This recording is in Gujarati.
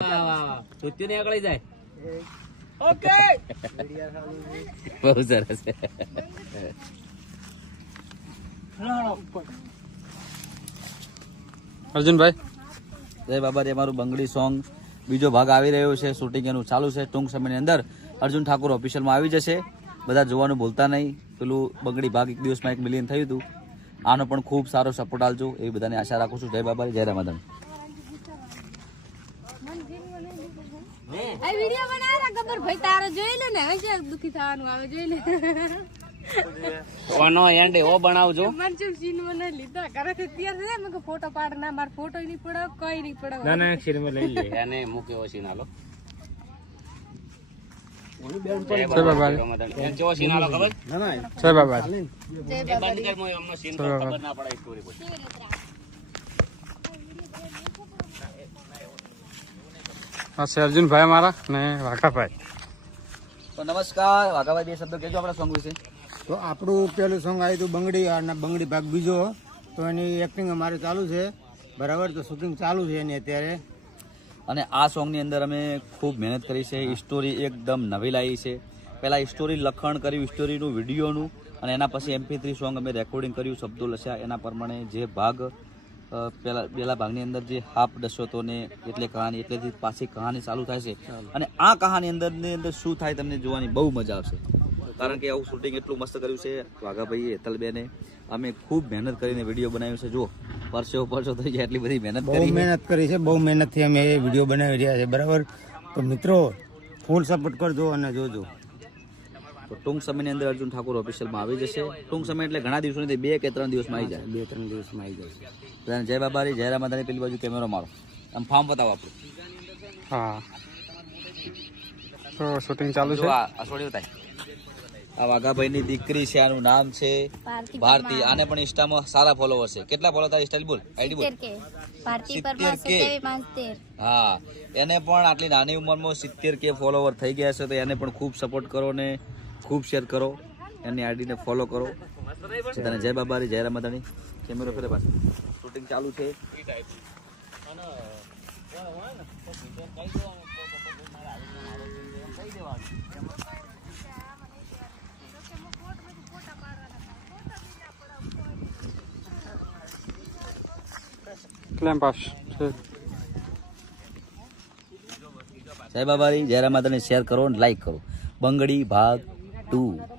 સુત્યું ને આગળ જાય. ઓકે બહુ સરસ. અર્જુનભાઈ જય બાબાજી, અમારું બંગડી સોંગ બીજો ભાગ આવી રહ્યો છે. શૂટિંગ એનું ચાલુ છે. ટૂંક સમયની અંદર અર્જુન ઠાકોર ઓફિશિયલમાં આવી જશે. બધા જોવાનું ભૂલતા નહીં. પેલું બંગડી ભાગ એક દિવસમાં 1 મિલિયન થયું હતું. આનો પણ ખૂબ સારો સપોર્ટ આપજો એવી બધાને આશા રાખું છું. જય બાબાજી, જય રામાધન. આ વિડિયો બનાવરા ગબર ભાઈ તારો જોઈ લે ને હવે દુખી થવાનું આવે જોઈ લે. ઓનો એન્ડ એવો બનાવજો. મનચુક સીન મને લીધા કરે છે ત્યારે રે મેં ફોટો પાડ ના માર ફોટો નહીં પડે કોઈ નહીં પડે. ના ના ક્ષીર માં લઈ લે એને મૂક્યો સીન આલો. જય બાબાજી. જો સીન આલો ખબર? જય બાબાજી. જય એ બંધ કર, મોય અમને સીન ખબર ના પડે સ્ટોરી પર. આ છે અર્જુનભાઈ અમારા ને વાઘાભાઈ. તો નમસ્કાર વાઘાભાઈ, બે શબ્દો કહેજો આપણા સોંગ વિશે. તો આપણું પેલું સોંગ આવ્યું હતું બંગડી અને બંગડી ભાગ બીજો. તો એની એક્ટિંગ અમારે ચાલુ છે બરાબર. તો શૂટિંગ ચાલુ છે એની અત્યારે. અને આ સોંગની અંદર અમે ખૂબ મહેનત કરી છે. સ્ટોરી એકદમ નવી લાવી છે. પહેલાં સ્ટોરી લખણ કર્યું, સ્ટોરીનું વિડીયોનું, અને એના પછી MP3 સોંગ અમે રેકોર્ડિંગ કર્યું, શબ્દો લખ્યા. એના પ્રમાણે જે ભાગ પહેલા ભાગની અંદર જે હાફ ડસ્યો હતો ને એટલે કહાની એટલેથી પાછી કહાની ચાલુ થાય છે. અને આ કહાની અંદર શું થાય તમને જોવાની બહુ મજા આવશે. કારણ કે આવું શૂટિંગ એટલું મસ્ત કર્યું છે વાઘાભાઈએ, હેતલબેને. અમે ખૂબ મહેનત કરીને વિડીયો બનાવ્યો છે. જો પરસો થઈ જાય એટલી બધી મહેનત બહુ મહેનત કરી છે. બહુ મહેનતથી અમે એ વિડીયો બનાવી રહ્યા છે બરાબર. તો મિત્રો ફૂલ સપોર્ટ કરજો અને જોજો. તો ટૂંક સમયની અંદર અર્જુન ઠાકોર ઓફિશિયલમાં આવી જશે. ટૂંક સમય એટલે ઘણા દિવસો નથી, 2 કે 3 દિવસમાં આવી જાય. 2-3 દિવસમાં આવી જશે. બધાને જય બાબારી, જય રામાધાની. પેલી બાજુ કેમેરો મારો, આમ ફાર્મ બતાવો આપણું. હા તો શૂટિંગ ચાલુ છે. આ છોડી બતાય. આ વાઘાભાઈની દીકરી છે, આનું નામ છે ભારતી. આને પણ ઇન્સ્ટામાં સારા ફોલોવર છે. કેટલા ફોલો થાય? સ્ટાઇલ બોલ, આઈડી બોલ. 70K. હા, એને પણ આટલી નાની ઉંમરમાં 70K ફોલોવર થઈ ગયા છે. તો એને પણ ખૂબ સપોર્ટ કરો ને ખૂબ શેર કરો, એની આઈડીને ફોલો કરો. તને જય બાબારી, જય રામાધાની. કેમેરો ફેરે પાછો. શૂટિંગ ચાલુ છે. ક્લેમ પાસ છે. જય બાબારી, જય રામાધાની. શેર કરો અને લાઈક કરો. બંગડી ભાગ 2.